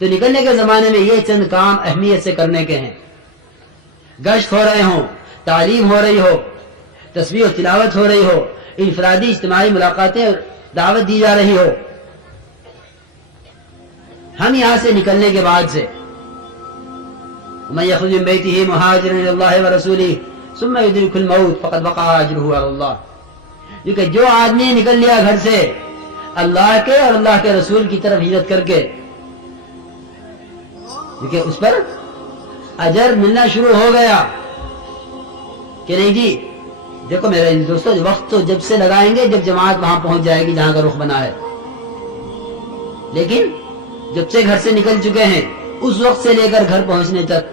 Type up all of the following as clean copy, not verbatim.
تو نکلنے کے زمانے میں یہ چند کام اہمیت سے کرنے کے ہیں. گشت ہو رہے ہوں، تعلیم ہو رہی ہو، تسبیح و تلاوت ہو رہی ہو، انفرادی اجتماعی ملاقاتیں، دعوت دی جا رہی ہو. ہم یہاں سے نکلنے کے بعد سے من یخرج من بیتہ مہاجرا الی اللہ ورسولہ ثم یدرکہ الموت فقد وقع اجرہ علی اللہ، کیونکہ جو آدمی نکل لیا گھر سے اللہ کے اور اللہ کے رسول کی طرف ہجرت کر کے، کیونکہ اس پر اجر ملنا شروع ہو گیا. کہ نہیں جی دیکھو میرے دوستو، وقت تو جب سے لگائیں گے جب جماعت وہاں پہنچ جائے گی جہاں کا رخ بنا ہے، لیکن جب سے گھر سے نکل چکے ہیں اس وقت سے لے کر گھر پہنچنے تک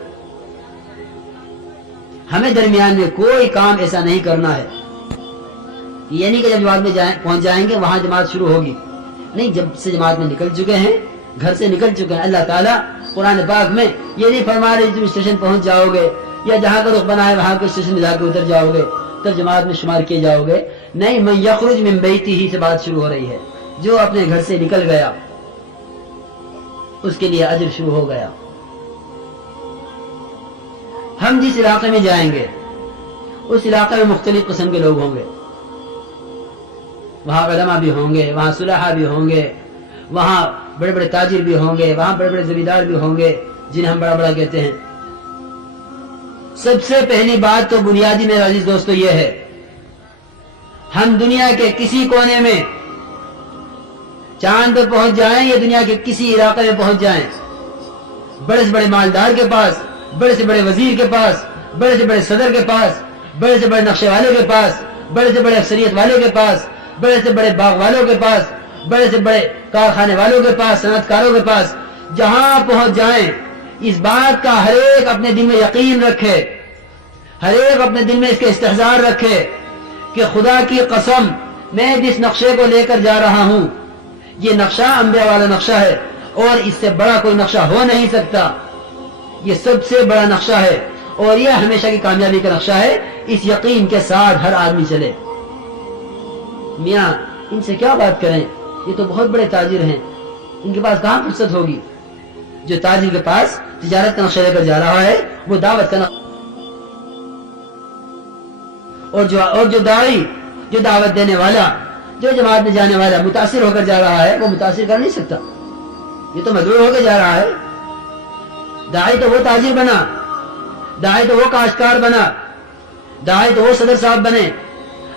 ہمیں درمیان میں کوئی کام ایسا نہیں کرنا ہے. یہ نہیں کہ جب جماعت میں پہنچ جائیں گے وہاں جماعت شروع ہوگی، نہیں، جب سے جماعت میں نکل چکے ہیں، گھر سے نکل چکے ہیں. اللہ تعالیٰ قرآن پاک میں یہ نہیں فرما رہے تم اسٹیشن پہنچ جاؤ گے یا جہاں کا رخ بنا ہے وہاں کے اسٹیشن میں جا کے اتر جاؤ گے تب جماعت میں شمار کیے جاؤ گے. نہیں، من یخرج من بیتہ سے بات شروع ہو رہی ہے. جو اپنے گھر سے نکل گیا اس کے لیے اجر شروع ہو گیا. ہم جس علاقے میں جائیں گے اس علاقے میں مختلف قسم کے لوگ ہوں گے. وہاں علماء بھی ہوں گے، وہاں صلحاء بھی ہوں گے، وہاں بڑے بڑے تاجر بھی ہوں گے، وہاں بڑے بڑے زمیندار بھی ہوں گے جنہیں ہم بڑا بڑا کہتے ہیں. سب سے پہلی بات تو بنیادی میرے عزیز دوستو یہ ہے، ہم دنیا کے کسی کونے میں چاند پہ پہنچ جائیں یا دنیا کے کسی علاقے میں پہنچ جائیں، بڑے سے بڑے مالدار کے پاس، بڑے سے بڑے وزیر کے پاس، بڑے سے بڑے صدر کے پاس، بڑے سے بڑے نقشے والے کے پاس، بڑے سے بڑے اکثریت والے کے پاس، بڑے سے بڑے باغ والوں کے پاس، بڑے سے بڑے کارخانے والوں کے پاس، صنعت کاروں کے پاس، جہاں پہنچ جائیں اس بات کا ہر ایک اپنے دل میں یقین رکھے، ہر ایک اپنے دل میں اس کے استحضار رکھے کہ خدا کی قسم میں جس نقشے کو لے کر جا رہا ہوں یہ نقشہ انبیاء والا نقشہ ہے اور اس سے بڑا کوئی نقشہ ہو نہیں سکتا. یہ سب سے بڑا نقشہ ہے اور یہ ہمیشہ کی کامیابی کا نقشہ ہے. اس یقین کے ساتھ ہر آدمی چلے. میاں ان سے کیا بات کریں، یہ تو بہت بڑے تاجر ہیں، ان کے پاس کہاں فرصت ہوگی. جو تاجر کے پاس تجارت کا نقشہ لے کر جا رہا ہے وہ دعوت کا نقشہ، اور جو داعی، جو دعوت دینے والا، جو جماعت میں جانے والا متاثر ہو کر جا رہا ہے وہ متاثر کر نہیں سکتا. یہ تو مدعو ہو کے جا رہا ہے. داعی تو وہ تاجر بنا، داعی تو وہ کاشتکار بنا، داعی تو وہ صدر صاحب بنے.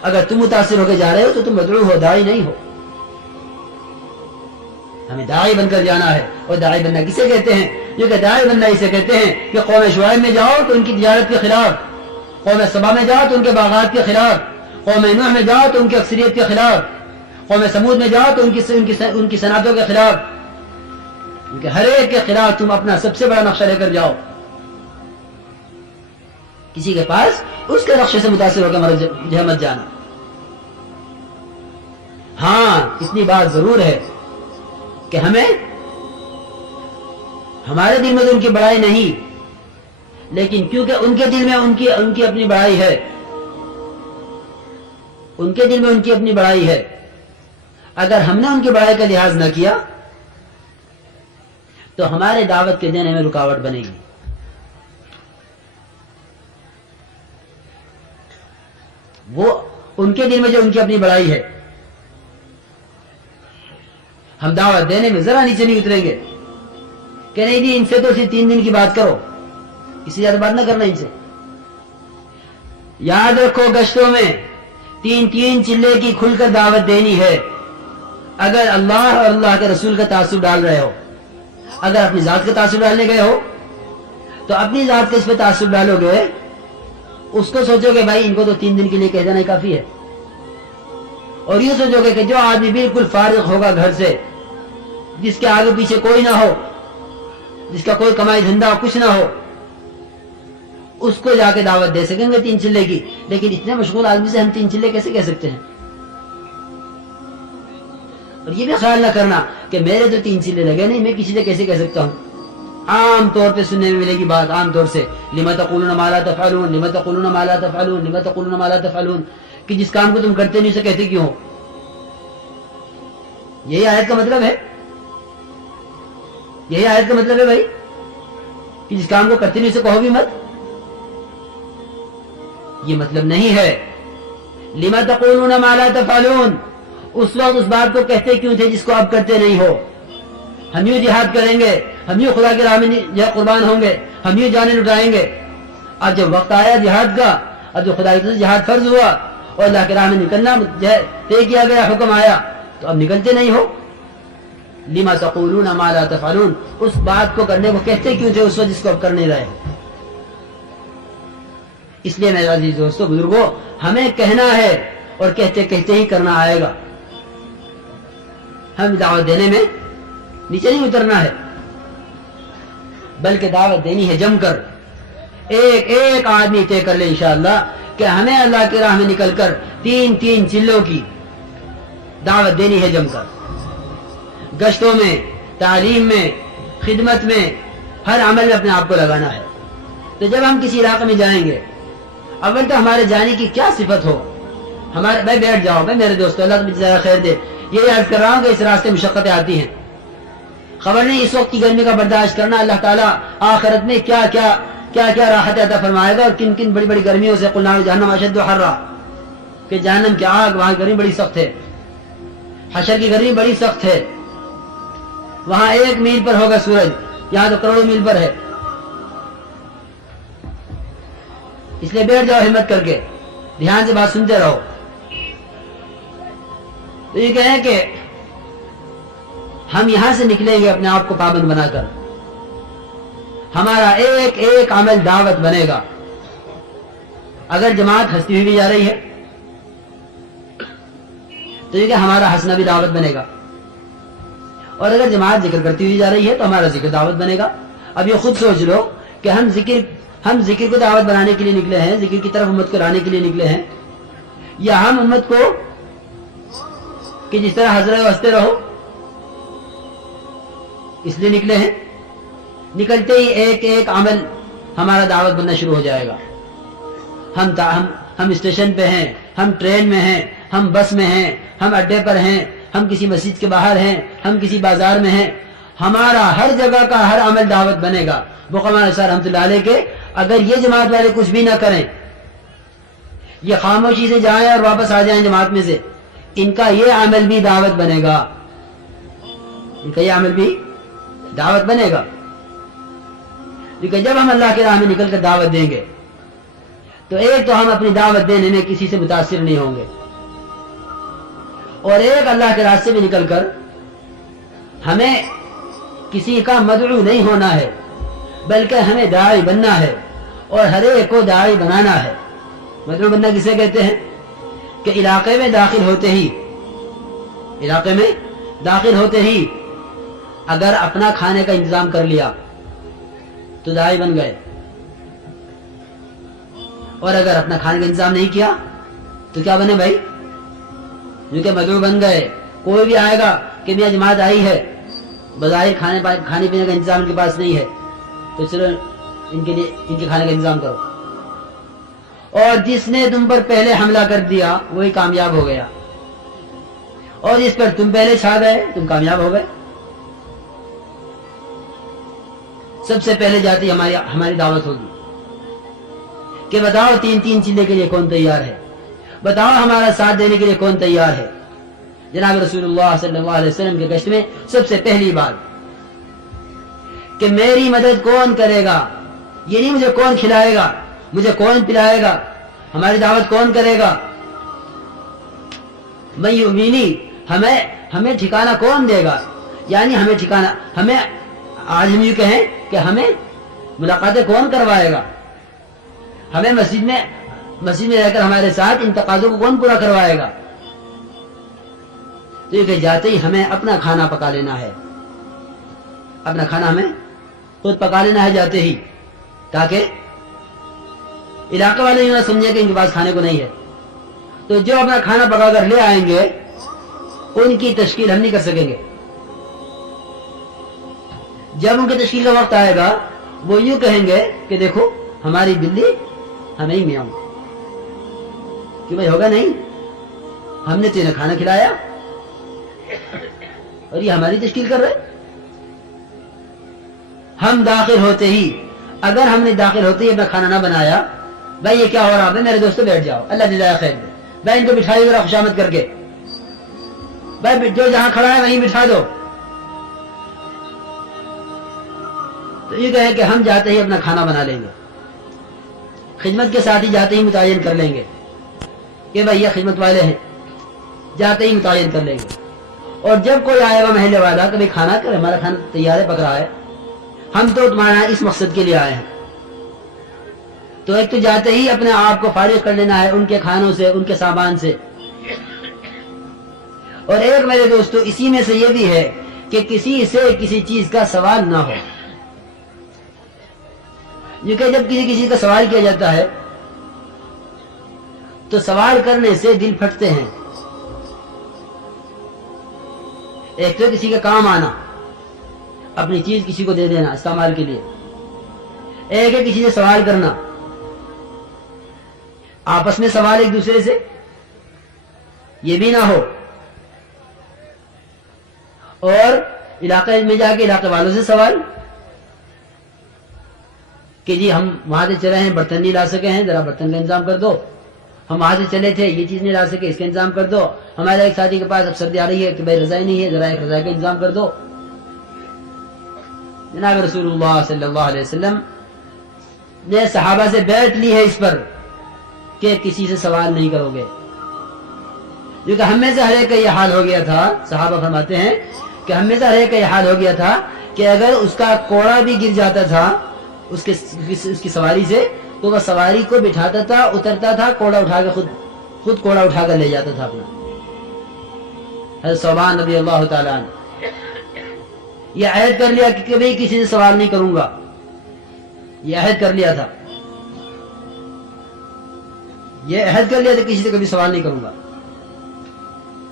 اگر تم متاثر ہو کے جا رہے ہو تو تم مدعو ہو، داعی نہیں ہو. ہمیں داعی بن کر جانا ہے. اور داعی بننا کسے کہتے ہیں؟ جو کہ داعی بننا اسے کہتے ہیں کہ قوم شعیب میں جاؤ تو ان کی تجارت کے خلاف، قوم سبا میں جاؤ تو ان کے باغات کے خلاف، قوم نوح میں جاؤ تو ان کی اکثریت کے خلاف، قوم سمود میں جاؤ تو ان کی صنعتوں کے خلاف. کیونکہ ہر ایک کے خلاف تم اپنا سب سے بڑا نقشہ لے کر جاؤ. کسی کے پاس اس کے نقشے سے متاثر ہو کے مت جانا. ہاں اتنی بات ضرور ہے کہ ہمیں، ہمارے دل میں تو ان کی بڑائی نہیں، لیکن کیونکہ ان کے دل میں ان کی اپنی بڑائی ہے، ان کے دل میں ان کی اپنی بڑائی ہے. اگر ہم نے ان کی بڑائی کا لحاظ نہ کیا تو ہمارے دعوت کے دینے میں رکاوٹ بنے گی. وہ ان کے دل میں جو ان کی اپنی بڑائی ہے، ہم دعوت دینے میں ذرا نیچے نہیں اتریں گے کہ نہیں جی ان سے تو صرف 3 دن کی بات کرو، اس سے زیادہ بات نہ کرنا ان سے. یاد رکھو گشتوں میں 3 چلے کی کھل کر دعوت دینی ہے. اگر اللہ اور اللہ کے رسول کا تعصب ڈال رہے ہو، اگر اپنی ذات کا تعصب ڈالنے گئے ہو تو اپنی ذات کے اس پہ تعصب ڈالو گے، اس کو سوچو کہ بھائی ان کو تو 3 دن کے لیے کہہ دینا ہی کافی ہے. اور یہ سوچو گے کہ جو آدمی بالکل فارغ ہوگا گھر سے، جس کے آگے پیچھے کوئی نہ ہو، جس کا کوئی کمائی دھندا کچھ نہ ہو، اس کو جا کے دعوت دے سکیں گے 3 چلے کی. لیکن اتنے مشغول آدمی سے ہم 3 چلے کیسے کہہ سکتے ہیں؟ اور یہ بھی خیال نہ کرنا کہ میرے تو 3 چلے لگے نہیں، میں کسی سے کیسے کہہ سکتا ہوں. عام طور پہ سننے میں ملے گی بات، عام طور سے لِمَ تَقُولُونَ مَا لَا تَفْعَلُونَ لِمَ تَقُولُونَ مَا لَا تَفْعَلُونَ لِمَ تَقُولُونَ مَا لَا تَفْعَلُونَ، کہ جس کام کو تم کرتے نہیں اسے کہتے کیوں ہو؟ یہی آیت کا مطلب ہے. یہی آیت کا مطلب ہے بھائی کہ جس کام کو کرتے نہیں اسے کہو بھی مت؟ یہ مطلب نہیں ہے. لما تقولون ما لا تفعلون. اس وقت اس بات کو کہتے کیوں تھے جس کو آپ کرتے نہیں ہو؟ ہم یوں جہاد کریں گے, ہم یوں خدا کی راہ میں قربان ہوں گے, ہم یوں جانیں لٹائیں گے. اب جب وقت آیا جہاد کا, اب جو خدا کی طرف سے جہاد فرض ہوا اور اللہ کی راہ میں نکلنا طے کیا گیا, حکم آیا, تو اب نکلتے نہیں ہو. لما تقولون ما لا تفعلون. اس بات کو کرنے کو کہتے کیوں تھے اس وقت جس کو اب کر نہیں رہے؟ اس لیے میرے عزیز دوستو بزرگوں, ہمیں کہنا ہے اور کہتے کہتے ہی کرنا آئے گا. ہم دعوت دینے میں نیچے نہیں اترنا ہے, بلکہ دعوت دینی ہے جم کر. ایک ایک آدمی طے کر لے انشاءاللہ کہ ہمیں اللہ کی راہ میں نکل کر 3 چلوں کی دعوت دینی ہے جم کر. گشتوں میں, تعلیم میں, خدمت میں, ہر عمل میں اپنے آپ کو لگانا ہے. تو جب ہم کسی علاقے میں جائیں گے, اول تو ہمارے جانے کی کیا صفت ہو. ہمارے بھائی بیٹھ جاؤ بھائی میرے دوستو, اللہ تمہیں زیادہ خیر دے. یہ عرض کر رہا ہوں کہ اس راستے مشقتیں آتی ہیں, خبر نہیں اس وقت کی گرمی کا برداشت کرنا اللہ تعالیٰ آخرت میں کیا کیا راحت عطا فرمائے گا, اور کن کن بڑی بڑی گرمیوں سے. قل نار جہنم اشد حرا, کہ جہنم کی آگ وہاں گرمی بڑی سخت ہے. حشر کی گرمی بڑی سخت ہے, وہاں 1 میل پر ہوگا سورج, یہاں تو کروڑوں میل پر ہے. اس لیے بیٹھ جاؤ ہمت کر کے, دھیان سے بات سنتے رہو. تو یہ کہیں کہ ہم یہاں سے نکلیں گے اپنے آپ کو پابند بنا کر. ہمارا ایک ایک عمل دعوت بنے گا. اگر جماعت ہنستی ہوئی بھی جا رہی ہے تو یہ کہ ہمارا ہنسنا بھی دعوت بنے گا, اور اگر جماعت ذکر کرتی ہوئی جا رہی ہے تو ہمارا ذکر دعوت بنے گا. اب یہ خود سوچ لو کہ ہم ذکر کو دعوت بنانے کے لیے نکلے ہیں, ذکر کی طرف امت کو لانے کے لیے نکلے ہیں, یا ہم امت کو کہ جس طرح حضرت ہنستے رہو اس لیے نکلے ہیں. نکلتے ہی ایک ایک عمل ہمارا دعوت بننا شروع ہو جائے گا. ہم اسٹیشن پہ ہیں, ہم ٹرین میں ہیں, ہم بس میں ہیں, ہم اڈے پر ہیں, ہم کسی مسجد کے باہر ہیں, ہم کسی بازار میں ہیں. ہمارا ہر جگہ کا ہر عمل دعوت بنے گا. بقمان صاحب رحمۃ اللہ علیہ کے اگر یہ جماعت والے کچھ بھی نہ کریں, یہ خاموشی سے جائیں اور واپس آ جائیں جماعت میں سے, ان کا یہ عمل بھی دعوت بنے گا. ان کا یہ عمل بھی دعوت بنے گا. کیونکہ جب ہم اللہ کے راہ میں نکل کر دعوت دیں گے تو ایک تو ہم اپنی دعوت دینے میں کسی سے متاثر نہیں ہوں گے, اور ایک اللہ کے راستے میں نکل کر ہمیں کسی کا مدعو نہیں ہونا ہے, بلکہ ہمیں داعی بننا ہے اور ہر ایک کو داعی بنانا ہے. مدعو بننا کسے کہتے ہیں؟ کہ علاقے میں داخل ہوتے ہی اگر اپنا کھانے کا انتظام کر لیا تو داعی بن گئے, اور اگر اپنا کھانے کا انتظام نہیں کیا تو کیا بنے بھائی؟ کیونکہ مدعو بن گئے. کوئی بھی آئے گا کہ میاں جماعت آئی ہے, بظاہر کھانے پینے کا انتظام ان کے پاس نہیں ہے, تو چلو ان کے کھانے کا انتظام کرو. اور جس نے تم پر پہلے حملہ کر دیا وہی کامیاب ہو گیا, اور جس پر تم پہلے چھا گئے تم کامیاب ہو گئے. سب سے پہلے جاتی ہماری دعوت ہوگی کہ بتاؤ 3 چلے کے لیے کون تیار ہے, بتاؤ ہمارا ساتھ دینے کے لیے کون تیار ہے. جناب رسول اللہ صلی اللہ علیہ وسلم کے گشت میں سب سے پہلی بات کہ میری مدد کون کرے گا, یہ نہیں مجھے کون کھلائے گا, مجھے کون پلائے گا, ہماری دعوت کون کرے گا. میں یؤمنی, ہمیں ٹھکانہ کون دے گا, یعنی ہمیں آج ہم یوں کہیں کہ ہمیں ملاقاتیں کون کروائے گا, ہمیں مسجد میں رہ کر ہمارے ساتھ ان تقاضوں کو کون پورا کروائے گا. تو یہ کہ جاتے ہی ہمیں اپنا کھانا پکا لینا ہے, اپنا کھانا ہمیں خود پکا لینا ہے جاتے ہی, تاکہ علاقے والے یہ نہ سمجھے کہ ان کے پاس کھانے کو نہیں ہے. تو جو اپنا کھانا پکا کر لے آئیں گے ان کی تشکیل ہم نہیں کر سکیں گے. جب ان کی تشکیل کا وقت آئے گا وہ یوں کہیں گے کہ دیکھو ہماری بلی ہمیں ہی میاؤں, کہ بھائی ہوگا نہیں, ہم نے تیرے کھانا کھلایا اور یہ ہماری تشکیل کر رہے. ہم داخل ہوتے ہی اگر ہم نے داخل ہوتے ہی اپنا کھانا نہ بنایا، بھائی یہ کیا ہو رہا ہے، میرے دوستوں بیٹھ جاؤ، اللہ جزائے خیر دے، بھائی ان کو بٹھائیے ذرا خوشامد کر کے، بھائی جو جہاں کھڑا ہے وہیں بٹھا دو، تو یہ کہے کہ ہم جاتے ہی اپنا کھانا بنا لیں گے، خدمت کے ساتھ ہی جاتے ہی متعین کر لیں گے کہ بھائی یہ خدمت والے ہیں، جاتے ہی متعین کر لیں گے۔ اور جب کوئی آئے گا محلے والا کہ بھائی کھانا کرے، ہمارا کھانا تیار ہے، پک رہا ہے، ہم تو تمہارا اس مقصد کے لیے آئے ہیں، تو ایک تو جاتے ہی اپنے آپ کو فارغ کر لینا ہے ان کے کھانوں سے، ان کے سامان سے، اور ایک میرے دوستو اسی میں سے یہ بھی ہے کہ کسی سے کسی چیز کا سوال نہ ہو، یہ کہ جب کسی کا سوال کیا جاتا ہے تو سوال کرنے سے دل پھٹتے ہیں۔ ایک تو کسی کا کام آنا، اپنی چیز کسی کو دے دینا استعمال کے لیے، ایک ہے کسی سے سوال کرنا، آپس میں سوال ایک دوسرے سے، یہ بھی نہ ہو، اور علاقے میں جا کے علاقے والوں سے سوال کہ جی ہم وہاں سے چلے ہیں، برتن نہیں لا سکے ہیں، ذرا برتن کا انتظام کر دو، ہم وہاں سے چلے تھے، یہ چیز نہیں لا سکے، اس کا انتظام کر دو، ہمارے ایک ساتھی کے پاس اب سردی آ رہی ہے کہ بھائی رضائی نہیں ہے، ذرا ایک رضائی کا انتظام کر دو۔ جناب رسول اللہ صلی اللہ علیہ وسلم نے صحابہ سے بیعت لی ہے اس پر کہ کسی سے سوال نہیں کرو گے، کیونکہ ہم میں سے ہر ایک کا یہ حال ہو گیا تھا، صحابہ فرماتے ہیں کہ ہم میں سے ہر ایک کا یہ حال ہو گیا تھا کہ اگر اس کا کوڑا بھی گر جاتا تھا اس کی سواری سے تو وہ سواری کو بٹھاتا تھا، اترتا تھا، کوڑا اٹھا کے خود کوڑا اٹھا کر لے جاتا تھا اپنا۔ حضرت ثوبان رضی اللہ تعالیٰ عنہ یہ عہد کر لیا کہ کبھی کسی سے سوال نہیں کروں گا، یہ عہد کر لیا تھا، یہ عہد کر لیا تھا کسی سے کبھی سوال نہیں کروں گا،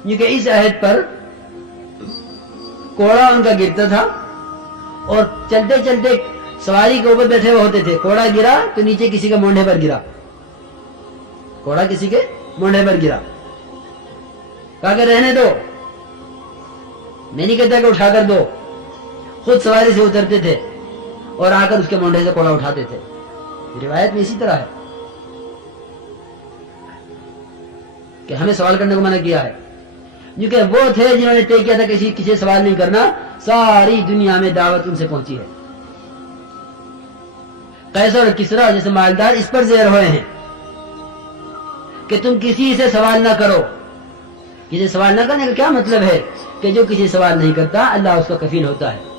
کیونکہ اس عہد پر کوڑا ان کا گرتا تھا اور چلتے چلتے سواری کے اوپر بیٹھے ہوئے ہوتے تھے، کوڑا گرا تو نیچے کسی کے مونڈے پر گرا، کوڑا کسی کے مونڈے پر گرا، کہا کہ رہنے دو، میں نہیں کہتا کہ اٹھا کر دو، خود سواری سے اترتے تھے اور آ کر اس کے مونڈے سے کوڑا اٹھاتے تھے۔ روایت میں اسی طرح ہے کہ ہمیں سوال کرنے کو منع کیا ہے، کیونکہ وہ تھے جنہوں نے طے کیا تھا کہ کسی سے سوال نہیں کرنا، ساری دنیا میں دعوت ان سے پہنچی ہے۔ قیصر اور کسریٰ جیسے مالدار اس پر زیر ہوئے ہیں کہ تم کسی سے سوال نہ کرو۔ کسی سے سوال نہ کرنے کا کیا مطلب ہے کہ جو کسی سے سوال نہیں کرتا اللہ اس کا کفیل ہوتا ہے۔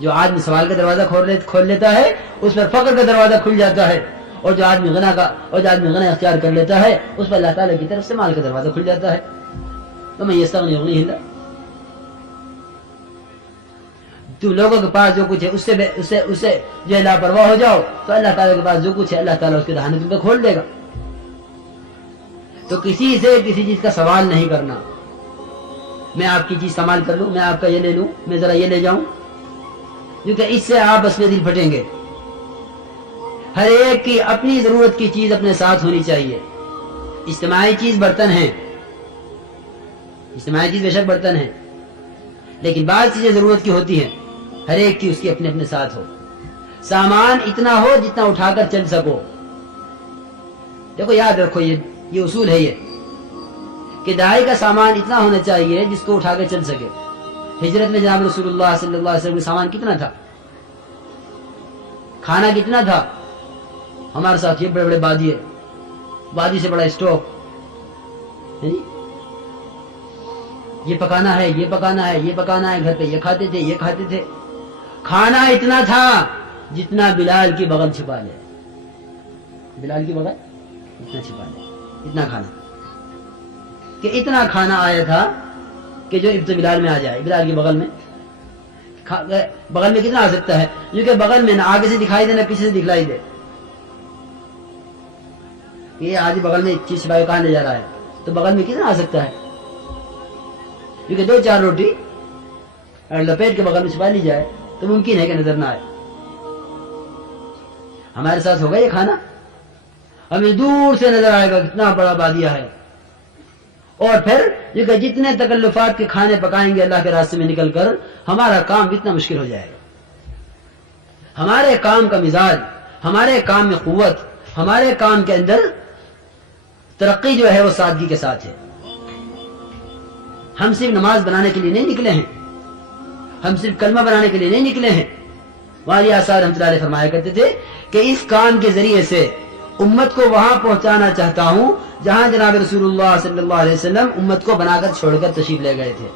جو آدمی سوال کا دروازہ کھول لیتا ہے اس پر فقر کا دروازہ کھل جاتا ہے، اور جو آدمی غنا اختیار کر لیتا ہے اس پر اللہ تعالیٰ کی طرف سے مال کا دروازہ کھل جاتا ہے۔ تو میں یہ استغنی یغنیہ اللہ، تم لوگوں کے پاس جو کچھ ہے اس سے جو ہے لاپرواہ ہو جاؤ تو اللہ تعالیٰ کے پاس جو کچھ ہے اللہ تعالیٰ اس کے دہانے تم پہ کھول دے گا۔ تو کسی سے کسی چیز کا سوال نہیں کرنا، میں آپ کی چیز استعمال کر لوں، میں آپ کا یہ لے لوں، میں ذرا یہ لے جاؤں، کیونکہ اس سے آپس میں دل پھٹیں گے۔ ہر ایک کی اپنی ضرورت کی چیز اپنے ساتھ ہونی چاہیے۔ اجتماعی چیز برتن ہے، اجتماعی چیز بے شک برتن ہے، لیکن بعض چیزیں ضرورت کی ہوتی ہیں، ہر ایک کی اس کی اپنے اپنے ساتھ ہو۔ سامان اتنا ہو جتنا اٹھا کر چل سکو۔ دیکھو یاد رکھو یہ اصول ہے یہ کہ داعی کا سامان اتنا ہونا چاہیے جس کو اٹھا کر چل سکے۔ ہجرت میں جناب رسول اللہ صلی اللہ علیہ وسلم کا سامان کتنا تھا، کھانا کتنا تھا؟ ہمارے ساتھ یہ بڑے بڑے بادی سے بڑا اسٹوک، یہ پکانا ہے، یہ پکانا ہے، یہ پکانا ہے، گھر پہ یہ کھاتے تھے، یہ کھاتے تھے۔ کھانا اتنا تھا جتنا بلال کی بغل چھپا لے، بلال کی بغل اتنا چھپا لے، اتنا کھانا، کہ اتنا کھانا آیا تھا کہ جو اب تو بلال میں آ جائے، بلال کی بغل میں کتنا آ سکتا ہے، کیونکہ بغل میں نہ آگے سے دکھائی دے نہ پیچھے سے دکھلائی دے، یہ آج بغل میں چیز چھپا کے کہاں لے جا رہا ہے، تو بغل میں کتنا آ سکتا ہے، کیونکہ 2-4 روٹی اگر لپیٹ کے بغل میں چھپا لی جائے تو ممکن ہے کہ نظر نہ آئے۔ ہمارے ساتھ ہوگا یہ کھانا، ہمیں دور سے نظر آئے گا کتنا بڑا بادیہ ہے، اور پھر یہ کہ جتنے تکلفات کے کھانے پکائیں گے اللہ کے راستے میں نکل کر ہمارا کام اتنا مشکل ہو جائے گا۔ ہمارے کام کا مزاج، ہمارے کام میں قوت، ہمارے کام کے اندر ترقی جو ہے وہ سادگی کے ساتھ ہے. ہم صرف نماز بنانے کے لیے نہیں نکلے ہیں، ہم صرف کلمہ بنانے کے لیے نہیں نکلے ہیں. والی آثار رحمۃ اللہ علیہ فرمایا کرتے تھے کہ اس کام کے ذریعے سے امت کو وہاں پہنچانا چاہتا ہوں جہاں جناب رسول اللہ صلی اللہ علیہ وسلم امت کو بنا کر چھوڑ کر تشریف لے گئے تھے.